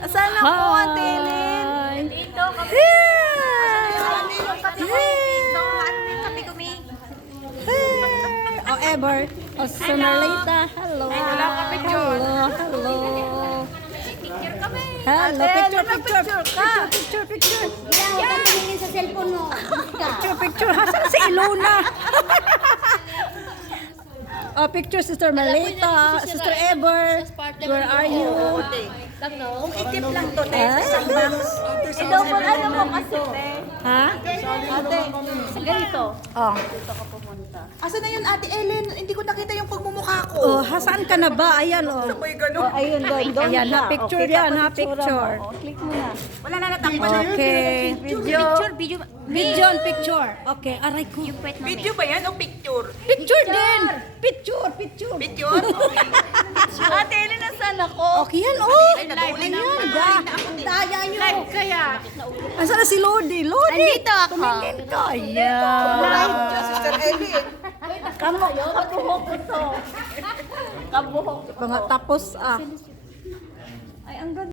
Asan ako, Ate Ellen? Dito kami. Oh, Ever. Oh, Sonalita. Hello. Wala ka picture. Hello. Picture kami. Hello. Ate, Picture. Picture. Huwag kang tumingin sa cellphone mo. Picture. Hasan si Ilona? Oh, picture, Sister Malita. Sister Ever. Where are you? Kung ikip lang to, Te, Ah. sa isang box. Ikaw po, ano mo kasi, Te? Ha? Ate, ganito. Oh. Asan na yun, Ate Ellen? Hindi ko nakita yung pagmumukha ko. Oh, hasaan ka na ba? Ayan, oh. May ganun. Ayun, doon. Ayan, na picture yan, ha, picture. Click mo na. Wala na natakpan na yun. Okay. Video. Video and picture. Okay, aray ko. Video ba yan o picture? Picture din. Picture. Picture? Okay. Ate Ellen, nasaan ako? Okay yan, oh. Ay, naduling na. Ayan, Naduling na ako, Te. daya nyo. Live kaya. Asan na si Lodi? Lodi. Andito ako. Tumingin ka. Ayan. Sister Ellen. Kabuhok ito. Kabuhok. Mga tapos,